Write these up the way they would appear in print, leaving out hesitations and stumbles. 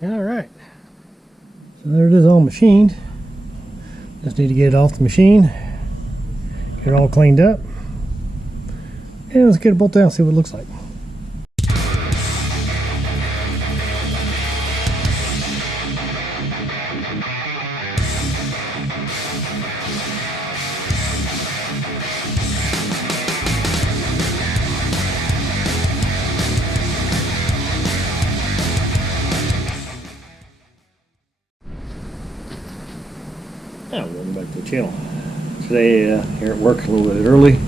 All right, so there it is, all machined. Just need to get it off the machine, get it all cleaned up, and let's get it bolted down, see what it looks like. Now, welcome back to the channel. Today, here at work a little bit early,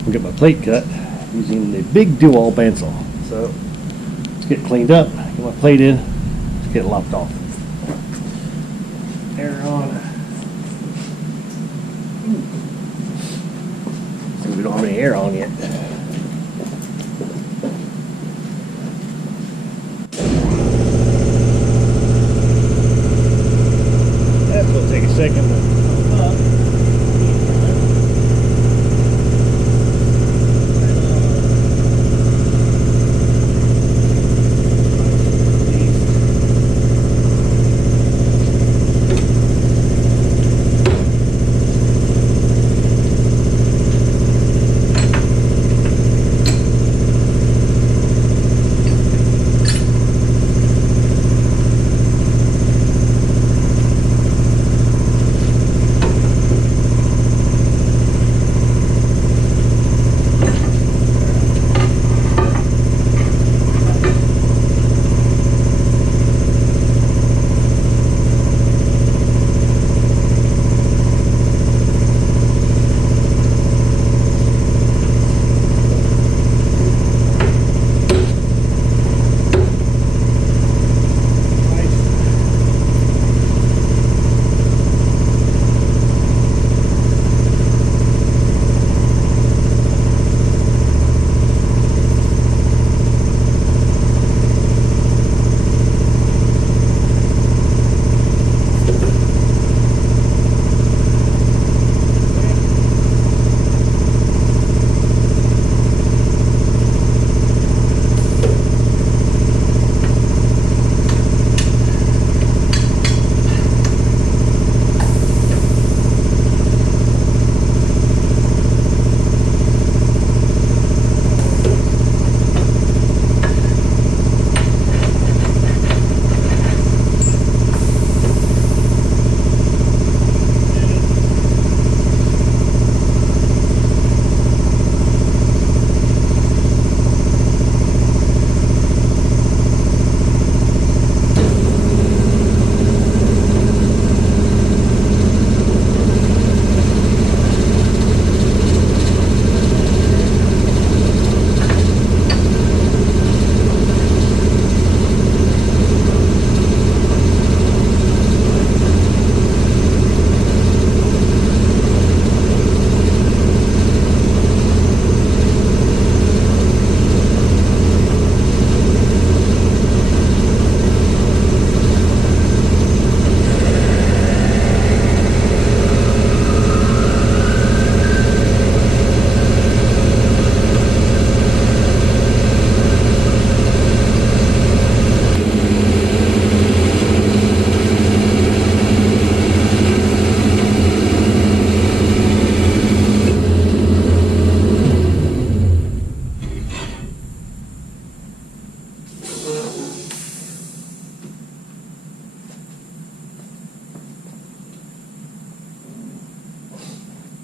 we'll get my plate cut using the big dual bandsaw. So, let's get cleaned up, get my plate in, let's get it lopped off. Air on. So we don't have any air on yet. That's gonna take a second to pump up.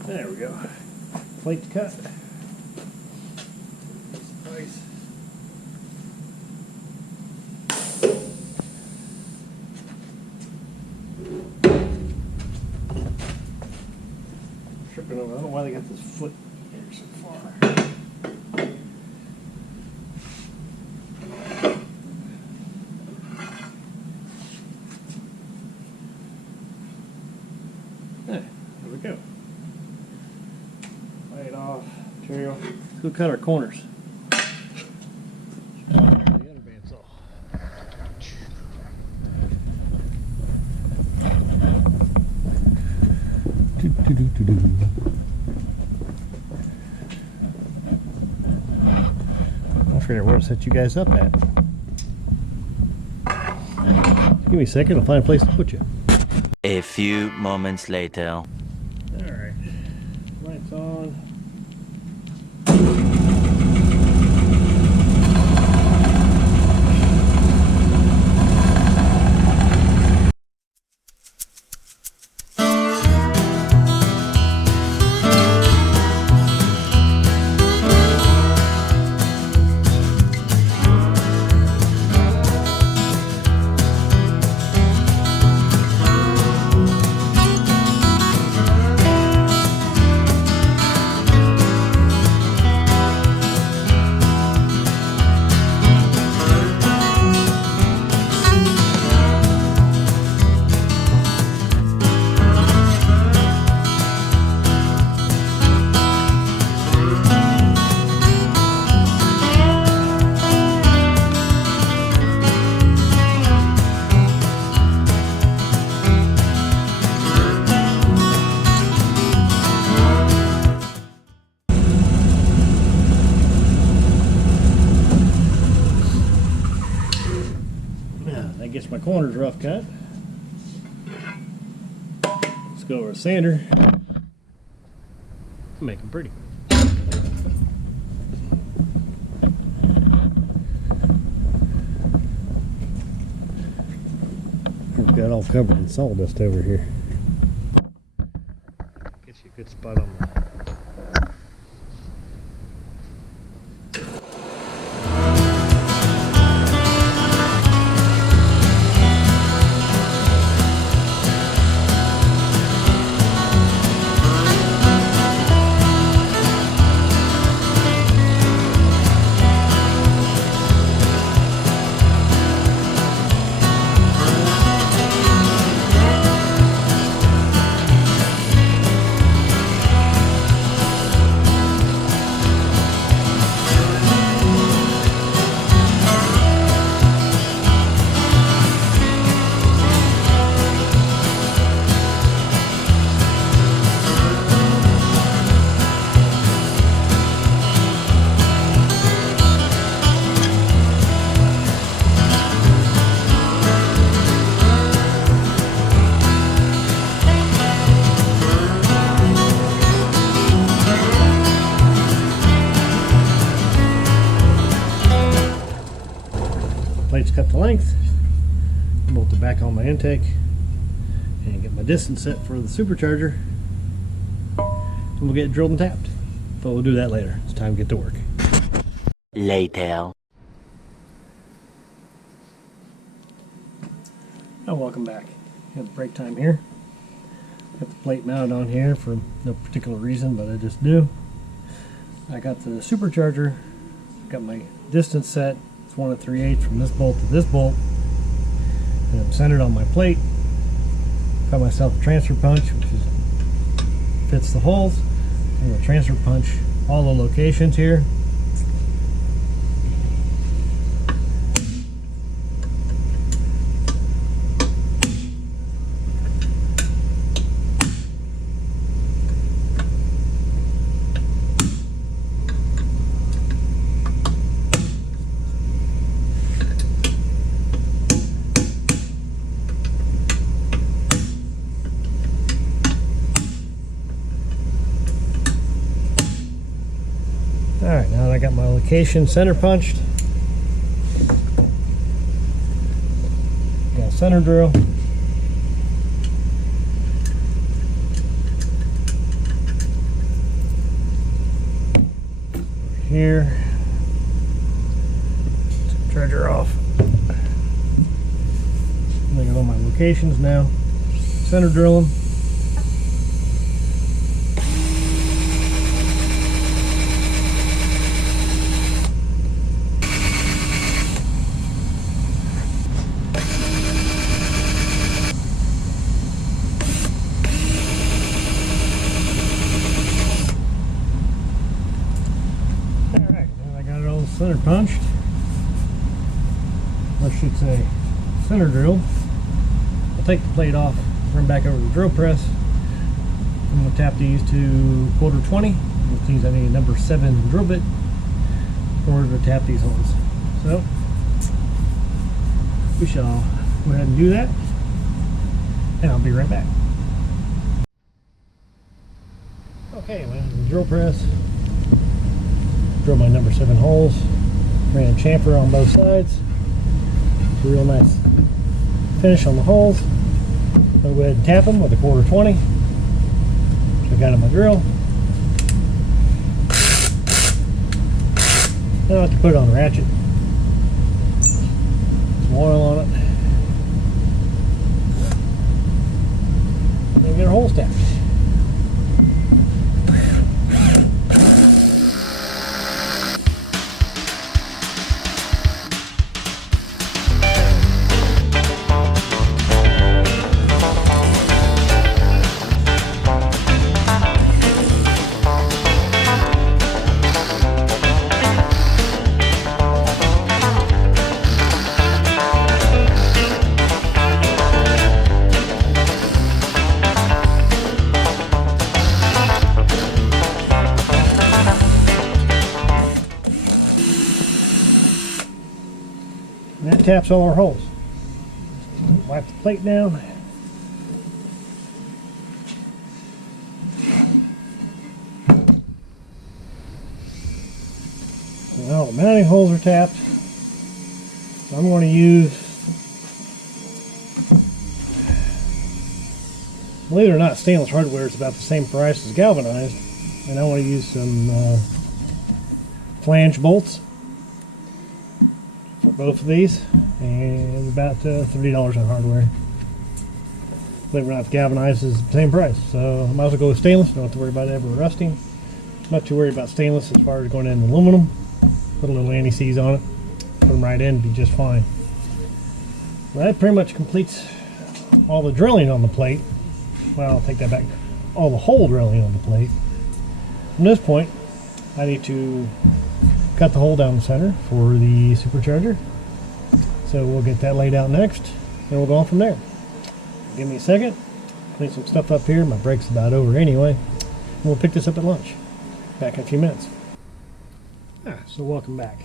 There we go. Plate to cut. Nice. Tripping over. I don't know why they got this foot here so far. There we go. Light off, material. Let's go cut our corners. The other bandsaw. I'll figure out where to set you guys up at. Give me a second, I'll find a place to put you. A few moments later. Alright, lights on. That gets my corners rough cut. Let's go over a sander. Make them pretty. We've got all covered in sawdust over here. Gets you a good spot on the plates cut to length, bolt it back on my intake, and get my distance set for the supercharger, and we'll get it drilled and tapped. But we'll do that later. It's time to get to work. Later. Oh, welcome back. Got the break time here. Got the plate mounted on here for no particular reason, but I just do. I got the supercharger, got my distance set. It's 1 3/8 from this bolt to this bolt, and I'm centered on my plate. Got myself a transfer punch, which fits the holes. I'm going to transfer punch all the locations here. Alright, now that I got my location center punched, got a center drill. Here, charger off. I got all my locations now. Center drill them. Center punched, or I should say center drilled. I'll take the plate off, run back over to the drill press. I'm going to tap these to 1/4-20, which means I need a number 7 drill bit in order to tap these holes. So we shall Go ahead and do that, and I'll be right back. Okay, well, the drill press. Drill my number 7 holes. Ran a chamfer on both sides. It's a real nice finish on the holes. I'll go ahead and tap them with a 1/4 20. So I got on my drill. Now I have to put it on the ratchet. Some oil on it. And then get our holes tapped. And that taps all our holes. Wipe the plate down. So now the mounting holes are tapped. So I'm going to use, believe it or not, stainless hardware is about the same price as galvanized. And I want to use some flange bolts for both of these, and about $30 on hardware. Believe it or not, the galvanized is the same price, so I might as well go with stainless. Don't have to worry about it ever rusting. I'm not too worried about stainless as far as going in aluminum. Put a little anti-seize on it, put them right in, be just fine. Well, that pretty much completes all the drilling on the plate. Well, I'll take that back. All the hole drilling on the plate. From this point, I need to cut the hole down the center for the supercharger. So we'll get that laid out next, and we'll go on from there. Give me a second, clean some stuff up here. My break's about over anyway. And we'll pick this up at lunch. Back in a few minutes. So welcome back.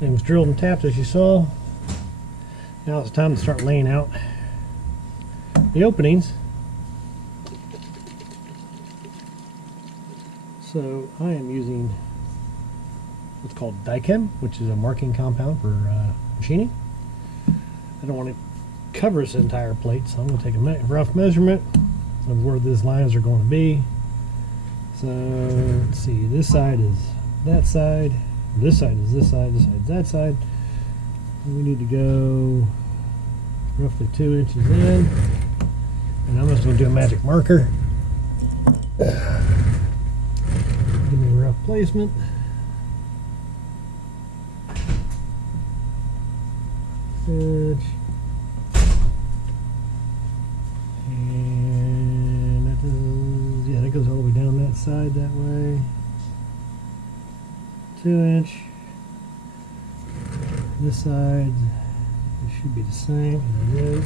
It was drilled and tapped as you saw. Now it's time to start laying out the openings. So I am using what's called Dichem, which is a marking compound for machining. I don't want to cover this entire plate, so I'm going to take a rough measurement of where these lines are going to be. So let's see, this side is that side, this side is this side, this side is that side. And we need to go roughly 2 inches in, and I'm just going to do a magic marker. Give me a rough placement. And that does, yeah, that goes all the way down that side that way. 2 inch. This side, it should be the same. It is.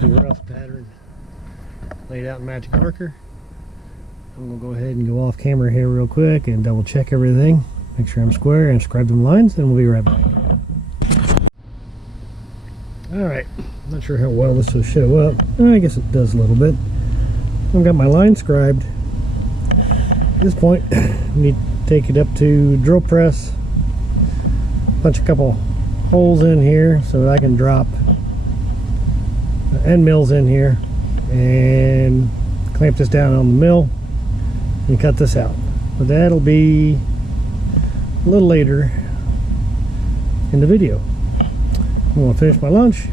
the rough pattern laid out in magic marker. I'm gonna go ahead and go off camera here real quick and double check everything, make sure I'm square, and scribe them lines, and we'll be right back. Alright, not sure how well this will show up. I guess it does a little bit. I've got my line scribed. At this point, I need to take it up to drill press, punch a couple holes in here so that I can drop end mills in here and clamp this down on the mill and cut this out. But that'll be a little later in the video. I'm going to finish my lunch,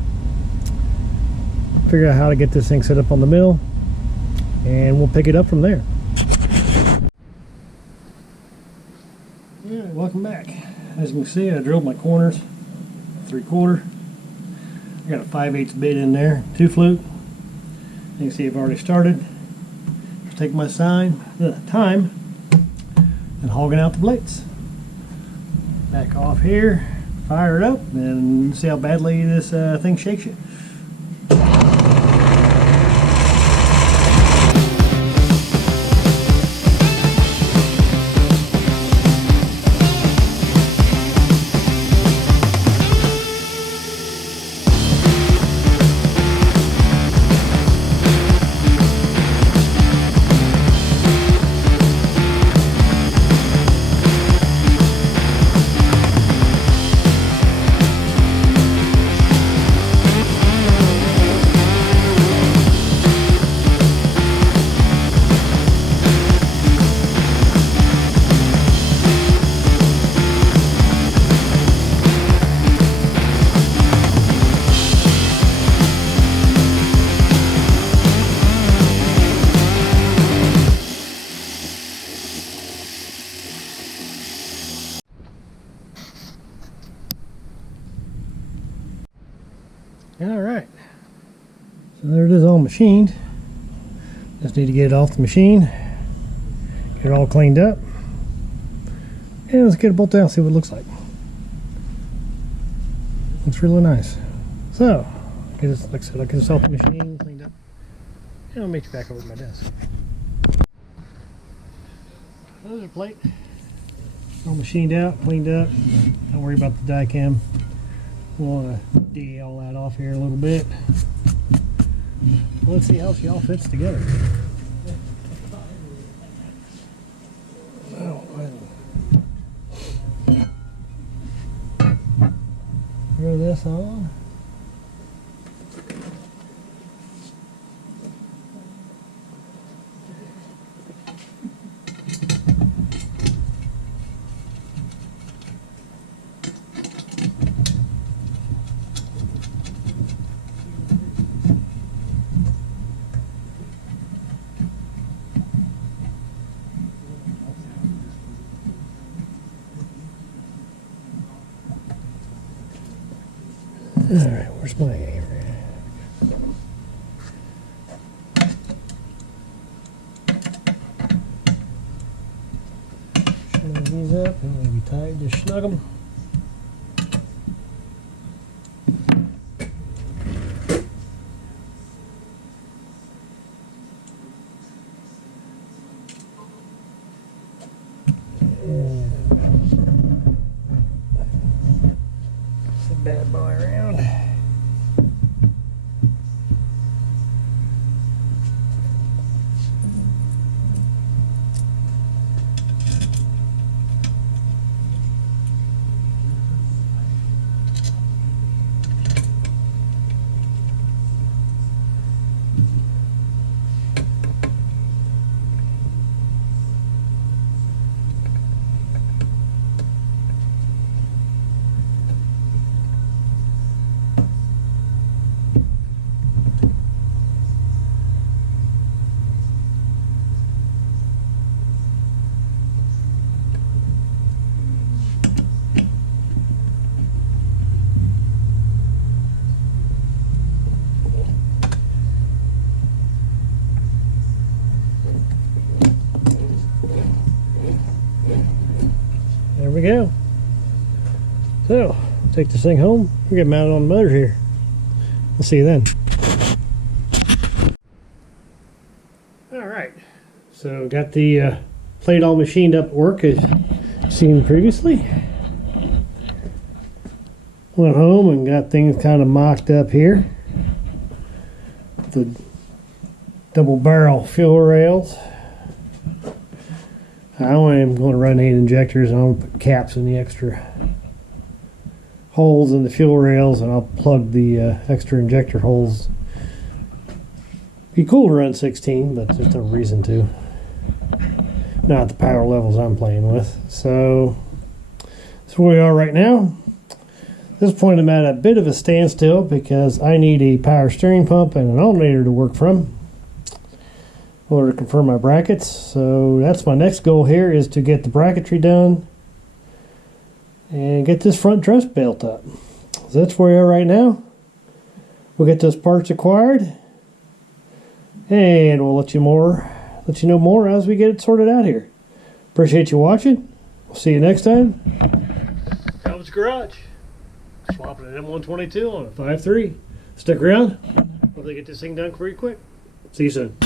figure out how to get this thing set up on the mill, and we'll pick it up from there. Alright, welcome back. As you can see, I drilled my corners 3/4. I got a 5/8 bit in there, 2 flute. You can see I've already started. Just take my time and hogging out the blades. Back off here, fire it up, and see how badly this thing shakes you. Alright, so there it is, all machined. Just need to get it off the machine, get it all cleaned up, and let's get it bolt down, see what it looks like. Looks really nice. So, get this, like I said, I'll get this off the machine, cleaned up, and I'll meet you back over at my desk. There's a plate, all machined out, cleaned up. Don't worry about the die cam. We'll dig all that off here a little bit. Let's see how she all fits together. Oh, throw this on. Alright, where's my hammer? Snug these up, and they'll be tight, just snug them. Bad boy around. There we go. So, take this thing home. We'll get mounted on the motor here. We'll see you then. Alright, so got the plate all machined up at work as seen previously. Went home and got things kind of mocked up here. The double barrel fuel rails. I am going to run 8 injectors, and I'm going to put caps in the extra holes in the fuel rails, and I'll plug the extra injector holes. Be cool to run 16, but there's no reason to. Not at the power levels I'm playing with. So that's where we are right now. At this point I'm at a bit of a standstill because I need a power steering pump and an alternator to work from in order to confirm my brackets. So that's my next goal here, is to get the bracketry done and get this front truss built up. So that's where we are right now. We'll get those parts acquired and we'll let you know more as we get it sorted out here. Appreciate you watching. We'll see you next time. Calvin's Garage. Swapping an M122 on a 5.3. Stick around. Hopefully get this thing done pretty quick. See you soon.